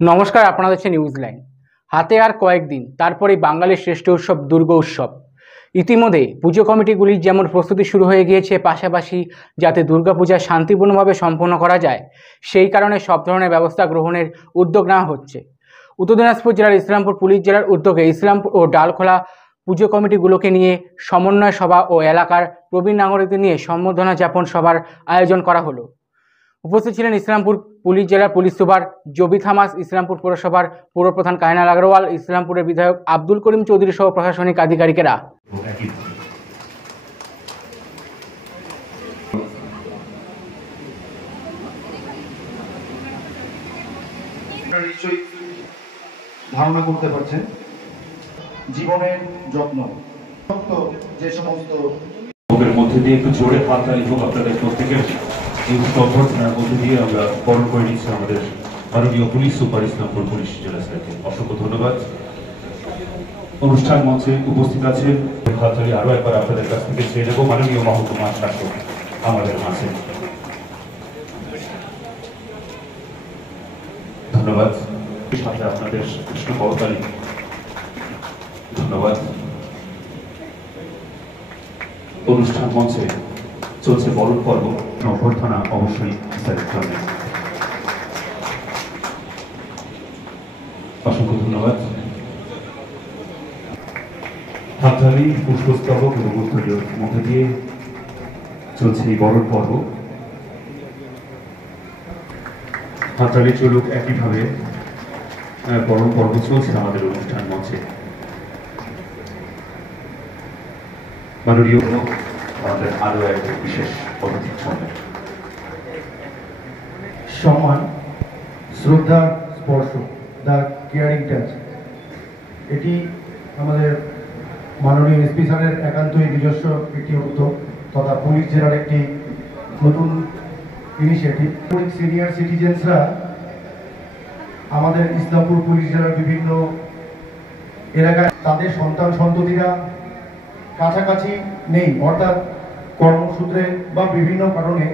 নমস্কার, আপনারা দেখছেন নিউজ লাইন। হাতে আর কয়েকদিন, তারপরেই বাঙালির শ্রেষ্ঠ উৎসব দুর্গা উৎসব। ইতিমধ্যে পুজো কমিটিগুলির যেমন প্রস্তুতি শুরু হয়ে গিয়েছে, পাশাপাশি যাতে দুর্গাপূজা শান্তিপূর্ণভাবে সম্পন্ন করা যায় সেই কারণে সব ধরনের ব্যবস্থা গ্রহণের উদ্যোগ নেওয়া হচ্ছে। উত্তর দিনাজপুর জেলার ইসলামপুর পুলিশ জেলার উদ্যোগে ইসলামপুর ও ডালখোলা পুজো কমিটিগুলোকে নিয়ে সমন্বয় সভা ও এলাকার প্রবীণ নাগরিকদের নিয়ে সম্বর্ধনা জ্ঞাপন সভার আয়োজন করা হলো। উপস্থিত ছিলেন ইসলামপুর পুলিশ জেলার পুলিশ সুপার জবি থামাস, ইসলামপুর পৌরসভার পৌরপ্রধান কায়নাল আগরওয়াল, ইসলামপুরের বিধায়ক আব্দুল করিম চৌধুরী সহ প্রশাসনিক আধিকারিকেরা। নিশ্চয়ই ধারণা করতে পারছেন জীবনের যত্ন যে সমস্ত মধ্যে দিয়ে একটু জোরে হাততালি হোক আপনাদের প্রত্যেকের এই অভ্যর্থনার মধ্যে দিয়ে আমরা বরণ করে নিচ্ছি আমাদের মাননীয় পুলিশ সুপার ইসলামপুর পুলিশ জেলা স্যারকে। অসংখ্য ধন্যবাদ। অনুষ্ঠান মঞ্চে উপস্থিত আছেন, হাততালি আরো একবার আপনাদের কাছ থেকে চেয়ে নেব মাননীয় মহকুমা শাসক আমাদের মাঝে। ধন্যবাদ। সাথে আপনাদের কৃষ্ণ করতালি। ধন্যবাদ। অনুষ্ঠান মঞ্চে চলছে বরণ পর্ব, অভ্যর্থনা অবশ্যই স্যারের জন্য। অসংখ্য ধন্যবাদ। হাততালি, পুষ্পস্তবক এবং উত্তরীয় মধ্যে দিয়ে চলছে এই বরণ পর্ব। হাততালি চলুক, একইভাবে বরণ পর্ব চলছে আমাদের অনুষ্ঠান মঞ্চে। মাননীয় আমাদের আরো এক বিশেষ অতিথির জন্য সম্মান, শ্রদ্ধা, স্পর্শ, দ্য কেয়ারিং টাচ, এটি আমাদের মাননীয় এসপি স্যারের একান্তই নিজস্ব একটি উদ্যোগ তথা পুলিশ জেলার একটি নতুন ইনিশিয়েটিভ। সিনিয়র সিটিজেন্সরা আমাদের ইসলামপুর পুলিশ জেলার বিভিন্ন এলাকায় তাদের সন্তান সন্ততিরা কাছাকাছি নেই, অর্থাৎ কর্মসূত্রে বা বিভিন্ন কারণে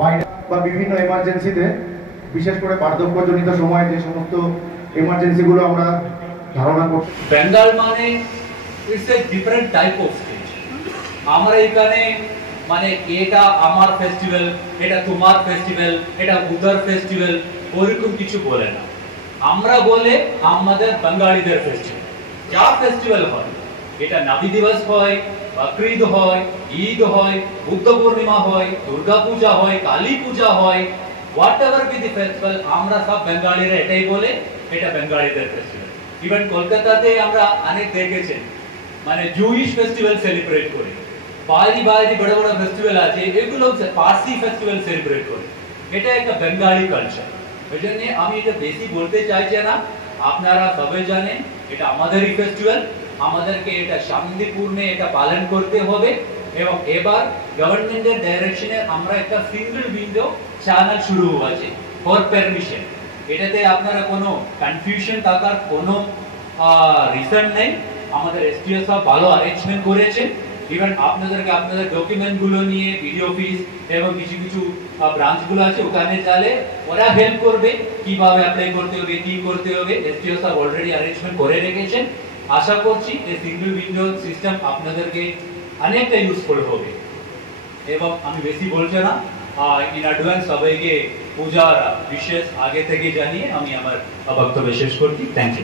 বাইরে বা বিভিন্ন এমার্জেন্সিতে, বিশেষ করে বার্ধক্যজনিত সময়ে যে সমস্ত এমার্জেন্সিগুলো আমরা ধারণা করছি। বেঙ্গল মানে it's a different type of state. আমরা এখানে মানে এটা আমার ফেস্টিভ্যাল, এটা তোমার ফেস্টিভ্যাল, এটা উদার ফেস্টিভ্যাল, ওরকম কিছু বলে না। আমরা বলে আমাদের বাঙালিদের ফেস্টিভ্যাল, যা ফেস্টিভ্যাল হয়, এটা নাবি দিবস হয়, বকরিদ হয়, ঈদ হয়, বুদ্ধ পূর্ণিমা হয়, দুর্গা পূজা হয়, কালী পূজা হয়, what ever be the festival, আমরা সব বাঙালিরা এটাই বলে এটা বাঙালিদের ফেস্টিভ্যাল। ইভেন কলকাতাতে আমরা অনেক দেখেছেন মানে জুইশ ফেস্টিভ্যাল সেলিব্রেট করে, বাইরে বাইরে বড় বড় ফেস্টিভ্যাল আছে, এগুলো পার্সি ফেস্টিভ্যাল সেলিব্রেট করে। এটা একটা বাঙালি কালচার। ওই জন্য আমি এটা বেশি বলতে চাইছি না, আপনারা সবাই জানেন এটা আমাদেরই ফেস্টিভ্যাল, আমাদেরকে এটা শান্তিপূর্ণে এটা পালন করতে হবে। এবং এবার গভর্নমেন্টের ডাইরেকশনে আমরা একটা সিঙ্গেল উইন্ডো চ্যানেল শুরু হয়েছে ফর পারমিশন। এটাতে আপনারা কোনো কনফিউশন থাকার কোনো রিজন নেই। আমাদের এসটিও সব ভালো অ্যারেঞ্জমেন্ট করেছে। ইভেন আপনাদেরকে আপনাদের ডকুমেন্টগুলো নিয়ে বিডিও অফিস এবং কিছু কিছু ব্রাঞ্চগুলো আছে, ওখানে চালে ওরা হেল্প করবে কিভাবে অ্যাপ্লাই করতে হবে, কি করতে হবে। এসটিও সব অলরেডি অ্যারেঞ্জমেন্ট করে রেখেছেন। আশা করছি এই সিঙ্গেল উইন্ডো সিস্টেম আপনাদেরকে অনেকটা ইউজফুল হবে। এবং আমি বেশি বলছি না, ইন অ্যাডভান্স সবাইকে পূজার বিশেষ আগে থেকে জানিয়ে আমি আমার বক্তব্য শেষ করছি। Thank you.